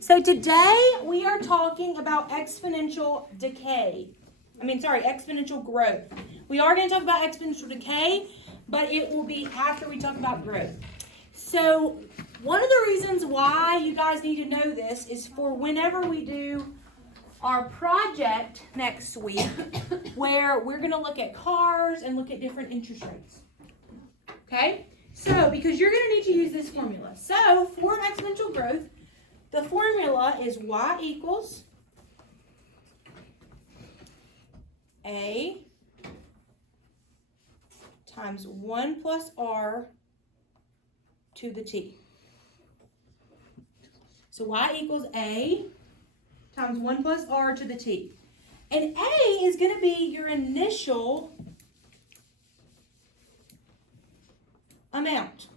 So today we are talking about exponential decay. Exponential growth. We are going to talk about exponential decay, but it will be after we talk about growth. So one of the reasons why you guys need to know this is for whenever we do our project next week, where we're going to look at cars and look at different interest rates. Okay? So, because you're going to need to use this formula. So, for exponential growth, the formula is y equals a times 1 plus r to the t. So y equals a times 1 plus r to the t. And a is going to be your initial amount.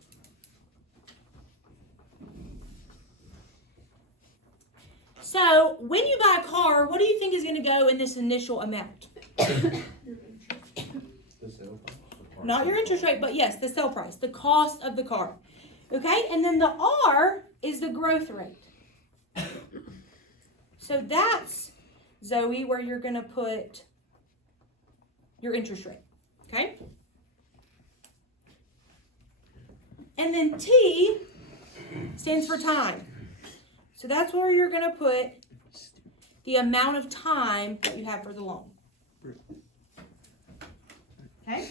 So, when you buy a car, what do you think is going to go in this initial amount? Not your interest rate, but yes, the sale price, the cost of the car. Okay, and then the R is the growth rate. So that's, Zoe, where you're going to put your interest rate. Okay? And then T stands for time. So that's where you're going to put the amount of time that you have for the loan. Okay?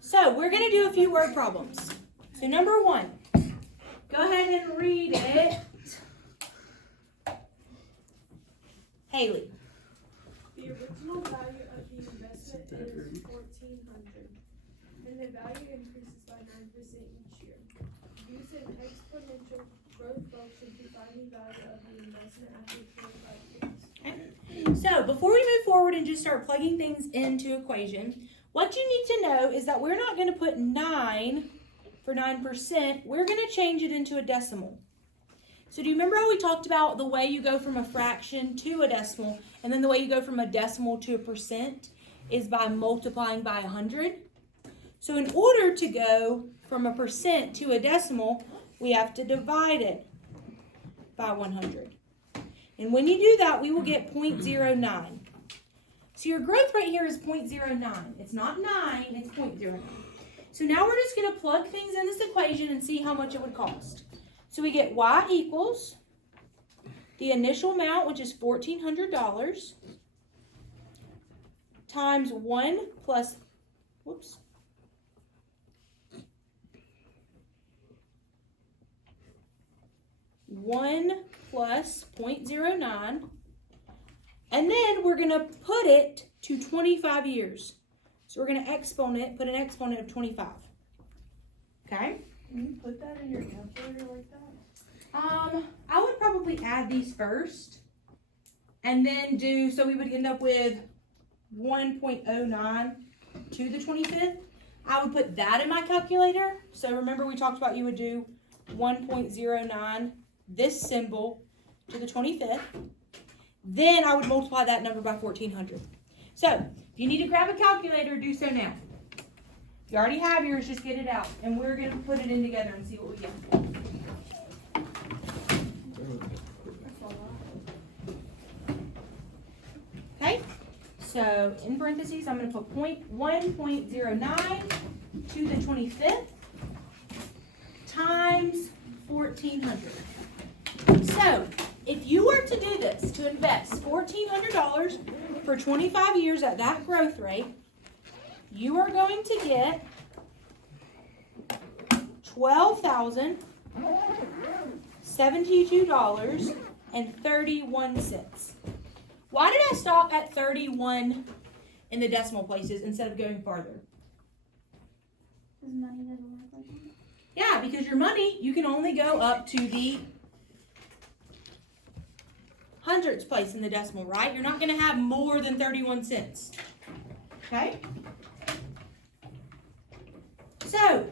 So we're going to do a few word problems. So number 1, go ahead and read it. Haley. The original value of the investment is $1,400, and the value increases by 9% each year. Use an exponential growth function to find the value of the investment after 25 years. Okay. So before we move forward and just start plugging things into equation, what you need to know is that we're not going to put 9 for 9%. We're going to change it into a decimal. So do you remember how we talked about the way you go from a fraction to a decimal, and then the way you go from a decimal to a percent is by multiplying by 100? So in order to go from a percent to a decimal, we have to divide it by 100. And when you do that, we will get 0.09. So your growth rate here is 0.09. It's not 9, it's 0.09. So now we're just going to plug things in this equation and see how much it would cost. So we get y equals the initial amount, which is $1,400, times 1 plus, 1 plus 0.09, and then we're going to put it to 25 years. So we're going to put an exponent of 25. Okay? Can you put that in your calculator like that? I would probably add these first, and then so we would end up with 1.09 to the 25th. I would put that in my calculator. So remember we talked about you would do 1.09, this symbol, to the 25th. Then I would multiply that number by 1,400. So if you need to grab a calculator, do so now. If you already have yours, just get it out. And we're going to put it in together and see what we get. Okay, so in parentheses, I'm going to put 1.09 to the 25th times 1,400. So if you were to do this, to invest $1,400 for 25 years at that growth rate, you are going to get $12,072.31. Why did I stop at 31 in the decimal places instead of going farther? Because money doesn't work like that? Yeah, because your money, you can only go up to the hundredths place in the decimal, right? You're not going to have more than 31 cents. Okay? So,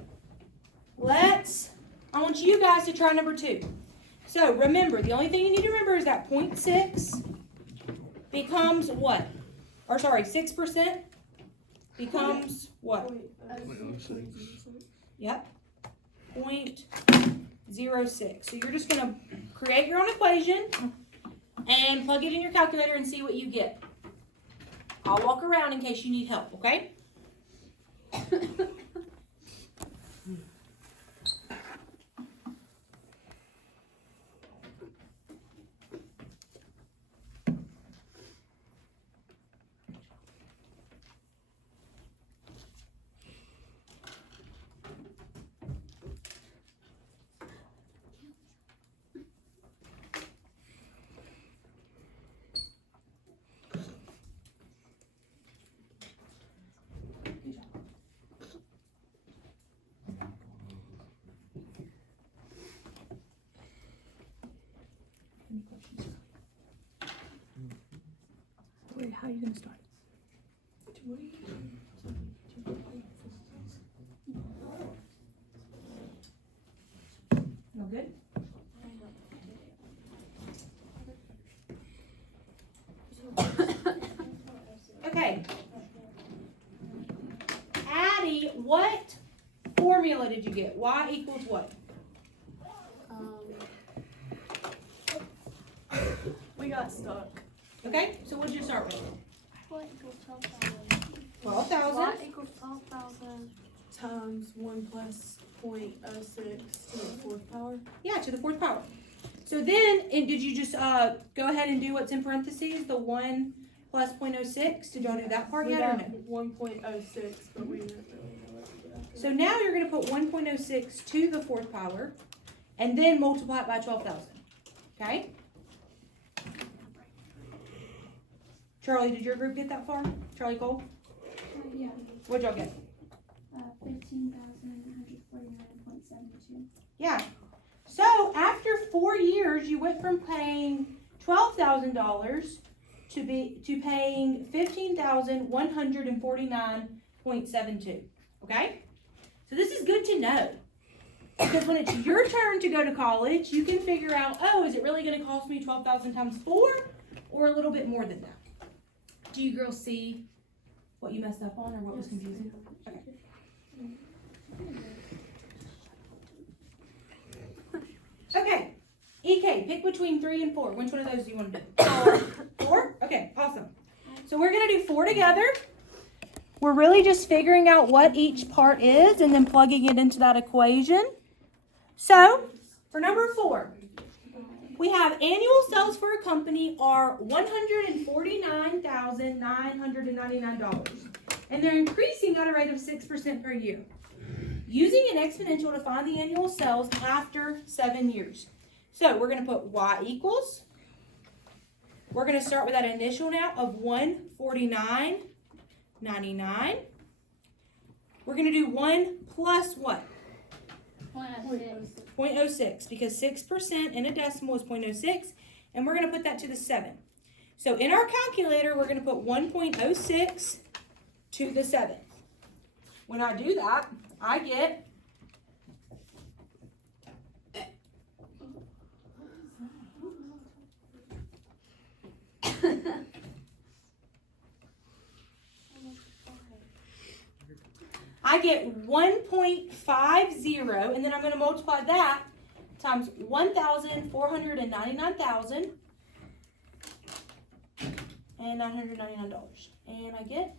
I want you guys to try number 2. So, remember, the only thing you need to remember is that 0.6 becomes what? 6% becomes what? Yep. 0.06. So you're just going to create your own equation and plug it in your calculator and see what you get. I'll walk around in case you need help, okay? Any questions? Wait, how are you going to start? No good? Okay. Addie, what formula did you get? Y equals what? We got stuck. Okay, so what did you start with? What equals 12,000? 12,000. What equals 12,000? Times 1 plus 0.06 to the fourth power. Yeah, to the fourth power. So then, and did you just go ahead and do what's in parentheses, the 1 plus 0.06? Did y'all do that part We yet or got no? 1.06, but we didn't really know what to do after So that. now you're going to put 1.06 to the fourth power, and then multiply it by 12,000. Okay? Charlie, did your group get that far? Charlie Cole? Yeah. What'd y'all get? 15,149.72. Yeah. So after 4 years, you went from paying $12,000 to paying $15,149.72. Okay? So this is good to know. Because when it's your turn to go to college, you can figure out, oh, is it really going to cost me 12,000 times 4 or a little bit more than that? Do you girls see what you messed up on or what was confusing? Okay. Okay. EK, pick between 3 and 4. Which one of those do you want to do? 4? Okay, awesome. So we're going to do 4 together. We're really just figuring out what each part is and then plugging it into that equation. So, for number 4, we have annual sales for a company are $149,999. And they're increasing at a rate of 6% per year. Using an exponential to find the annual sales after 7 years. So we're going to put y equals. We're going to start with that initial now of 149.99. We're going to do 1 plus what? 0.06 because 6% in a decimal is 0.06, and we're going to put that to the 7. So in our calculator, we're going to put 1.06 to the 7th. When I do that, I get I get 1.50, and then I'm going to multiply that times 1,499,000 and $999. And I get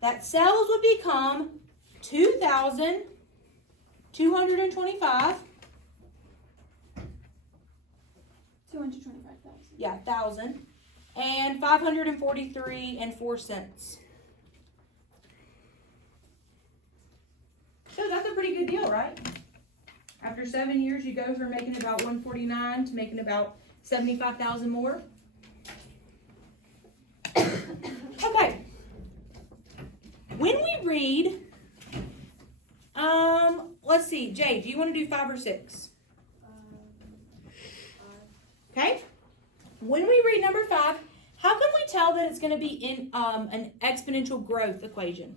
that sales would become 2,225. 225,000. Yeah, 1,000 and 543.04 cents. So that's a pretty good deal, right? After 7 years, you go from making about 149 to making about 75,000 more. Okay. When we read, let's see, Jay, do you want to do 5 or 6? Okay. When we read number 5, how can we tell that it's going to be in an exponential growth equation?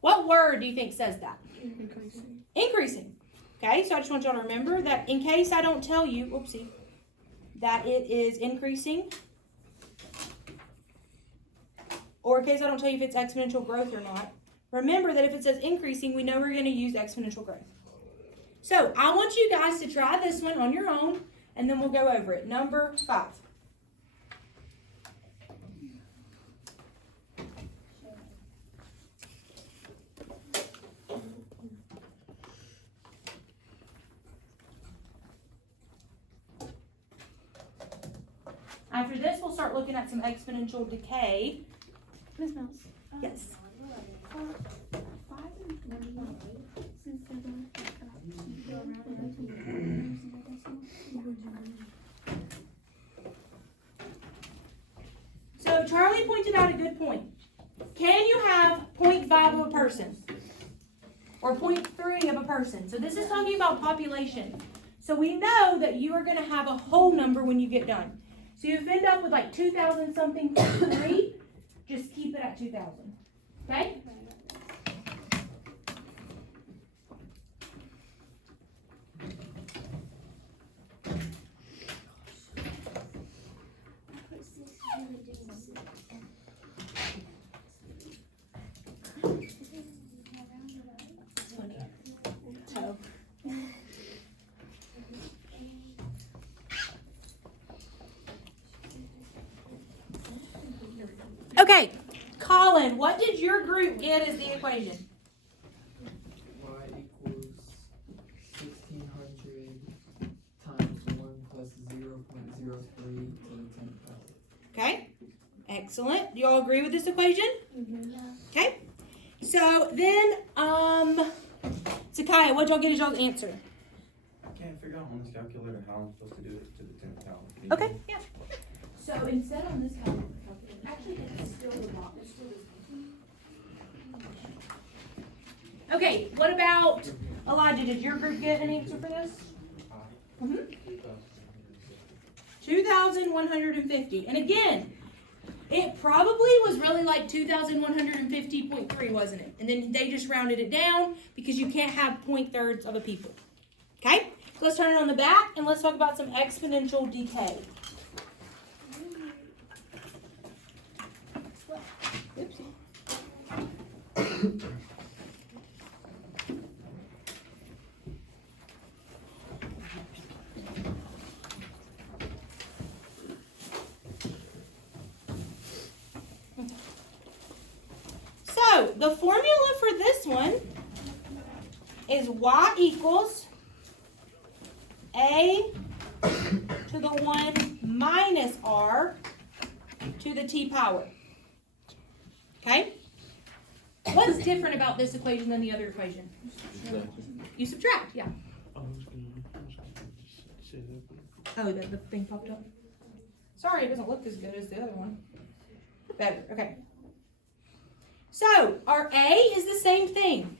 What word do you think says that? Increasing. Increasing. Okay, so I just want y'all to remember that in case I don't tell you, whoopsie, that it is increasing, or in case I don't tell you if it's exponential growth or not, remember that if it says increasing, we know we're going to use exponential growth. So I want you guys to try this one on your own, and then we'll go over it. Number 5. After this, we'll start looking at some exponential decay. Miss Mills. Yes. For 5 and 3, since they're going to go around and between the numbers and the decimal. So Charlie pointed out a good point. Can you have 0.5 of a person? Or 0.3 of a person? So this is talking about population. So we know that you are going to have a whole number when you get done. So if you end up with like 2,000 something 0.3, just keep it at 2,000. Okay? Okay, Colin, what did your group get as the equation? Y equals 1,600 times 1 plus 0.03 to the 10th power. Okay, excellent. Do you all agree with this equation? Okay, so then, Decay, what'd y'all get as y'all's answer? I can't figure out on this calculator how I'm supposed to do it to the 10th power. Okay, yeah. So instead on this calculator, actually it's still the box. It's still this. Okay, what about Elijah? Did your group get an answer for this? 2,150. And again, it probably was really like 2,150.3, wasn't it? And then they just rounded it down because you can't have 0.3 of a people. Okay? So let's turn it on the back and let's talk about some exponential decay. So the formula for this one is y equals a to the 1 minus r to the t power. Okay? What's different about this equation than the other equation? You subtract, yeah. Oh, the thing popped up. Sorry, it doesn't look as good as the other one. Better, okay. So, our A is the same thing.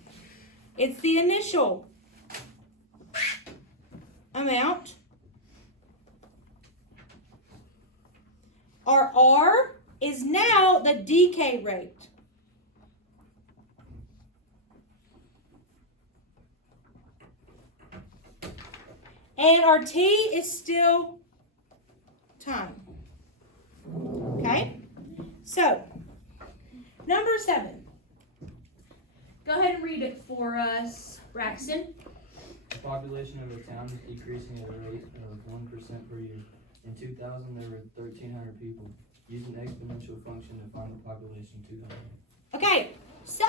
It's the initial amount. Our R is now the decay rate. And our T is still time. Okay? So, number 7. Go ahead and read it for us, Braxton. The population of a town is decreasing at a rate of 1% per year. In 2000, there were 1,300 people. Use an exponential function to find the population 200. Okay, so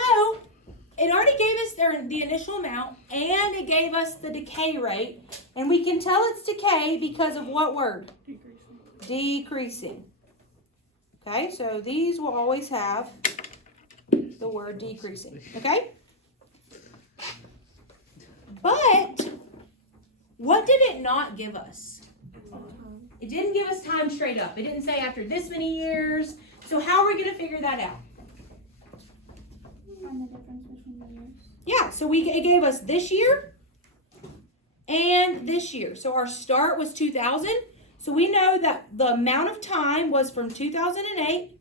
it already gave us the initial amount, and it gave us the decay rate. And we can tell it's decay because of what word? Decreasing. Okay, so these will always have the word decreasing. Okay? But what did it not give us? It didn't give us time straight up. It didn't say after this many years. So how are we going to figure that out? Find the difference between the years. Yeah, so it gave us this year and this year. So our start was 2000. So we know that the amount of time was from 2008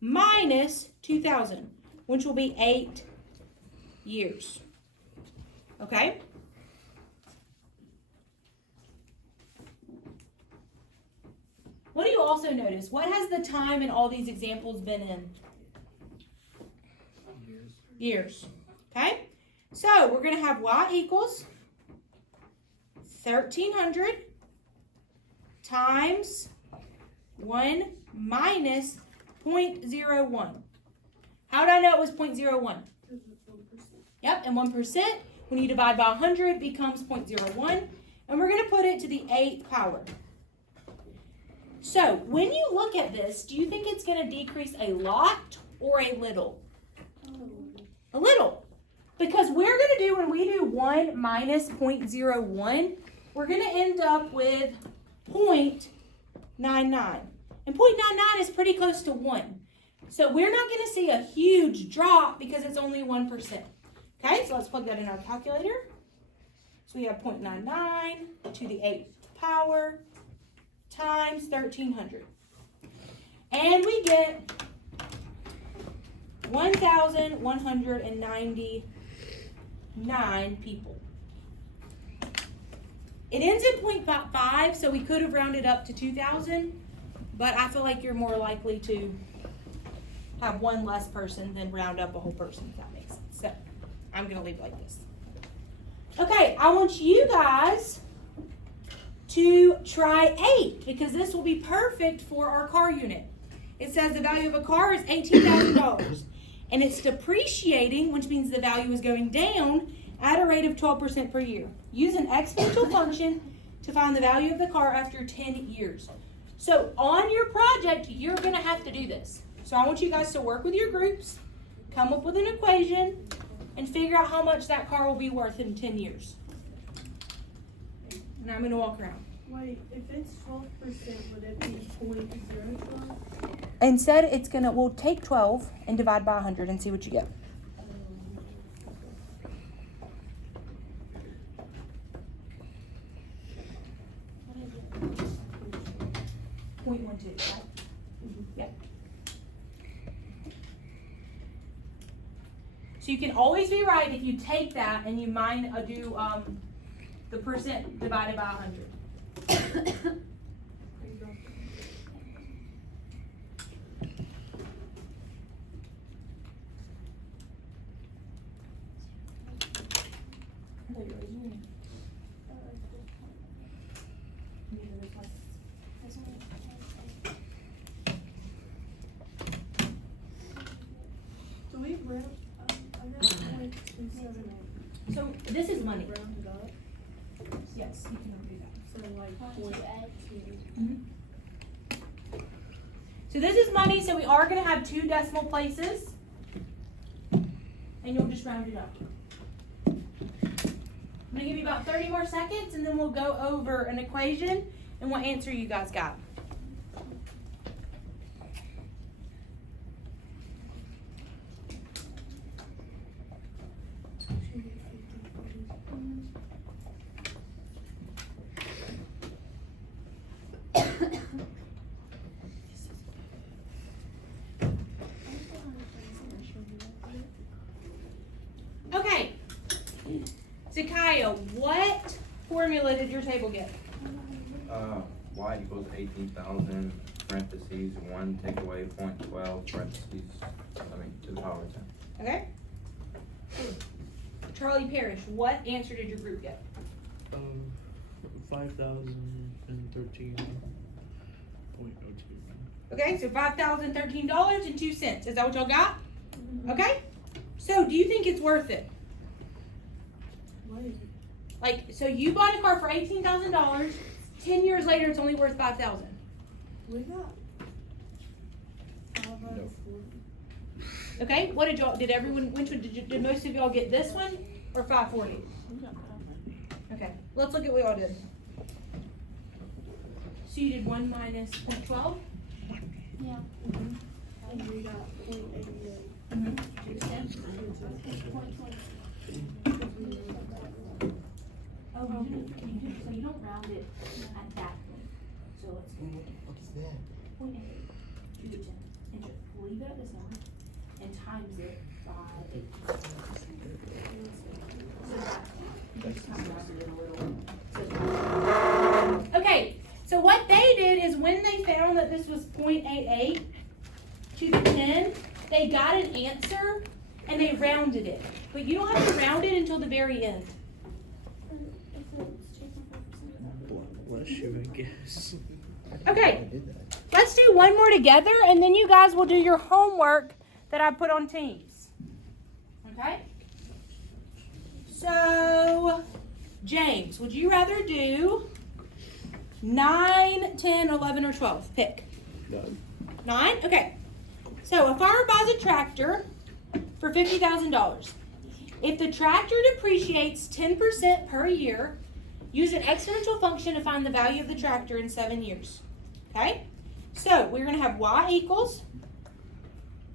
minus 2000, which will be 8 years. Okay? What do you also notice? What has the time in all these examples been in? Years. Okay? So we're going to have y equals 1,300 times 1 minus 0.01. How did I know it was 0.01? Yep, and 1%, when you divide by 100, becomes 0.01. And we're going to put it to the 8th power. So, when you look at this, do you think it's going to decrease a lot or a little? A little. Because we're going to do, when we do 1 minus 0.01, we're going to end up with 0.99. And 0.99 is pretty close to 1. So we're not going to see a huge drop because it's only 1%. Okay, so let's plug that in our calculator. So we have 0.99 to the 8th power times 1,300. And we get 1,199 people. It ends in 0.5, so we could have rounded up to 2,000, but I feel like you're more likely to have one less person than round up a whole person, if that makes sense. So I'm going to leave it like this. Okay, I want you guys to try 8 because this will be perfect for our car unit. It says the value of a car is $18,000 and it's depreciating, which means the value is going down at a rate of 12% per year. Use an exponential function to find the value of the car after 10 years. So on your project, you're going to have to do this. So I want you guys to work with your groups, come up with an equation, and figure out how much that car will be worth in 10 years. And I'm going to walk around. Wait, if it's 12%, would it be 0.012? Instead, we'll take 12 and divide by 100 and see what you get. .12, right? Yep. So you can always be right if you take that and you do the percent divided by 100. Do we round? I got 0.278. So this is money. Round it up. Yes, you can do that. So like 0.2. So this is money, so we are going to have 2 decimal places. And you'll just round it up. I'm going to give you about 30 more seconds, and then we'll go over an equation and what answer you guys got. Okay, Decay, what formula did your table get? Y equals 18,000, parentheses, 1 take away 0.12, parentheses, to the power of 10. Okay. Charlie Parrish, what answer did your group get? 5,013.02. Okay, so $5,013.02. Is that what y'all got? Okay. So do you think it's worth it? Wait. Like, so you bought a car for $18,000. 10 years later, it's only worth $5,000. We got 540. Okay. What did y'all? Did everyone? Which one did most of y'all get? This one or 540? We got 500. Okay. Let's look at what y'all did. So you did 1 minus 0.12. Yeah. And we got 0.88. Mm-hmm. Oh, so you don't round it at that point. So let's go. What is that? 0.8 to the 10. And just leave it at this number and times it by 8. So that, you just kind of round it a little. So, okay, So what they did is when they found that this was 0.88 to the 10, they got an answer and they rounded it. But you don't have to round it until the very end. Bless you, I guess. Okay, let's do one more together and then you guys will do your homework that I put on Teams. Okay? So, James, would you rather do 9, 10, 11, or 12? Pick. 9? Okay. So, a farmer buys a tractor for $50,000. If the tractor depreciates 10% per year, use an exponential function to find the value of the tractor in 7 years. Okay? So, we're going to have y equals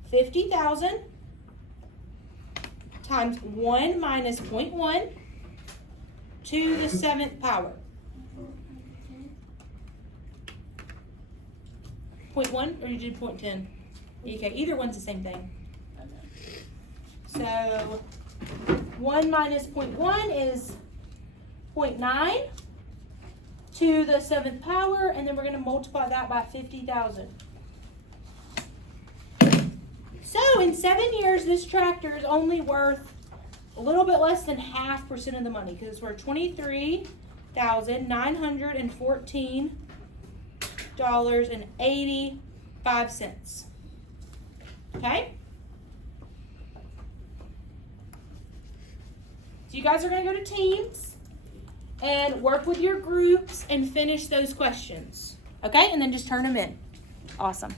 50,000 times 1 minus 0.1 to the 7th power. 0.1 or you did 0.10? Okay, either one's the same thing. So 1 minus 0.1 is 0.9 to the 7th power, and then we're going to multiply that by 50,000. So in 7 years, this tractor is only worth a little bit less than 0.5% of the money because it's worth $23,914.85. Okay? So you guys are going to go to Teams and work with your groups and finish those questions. Okay? And then just turn them in. Awesome.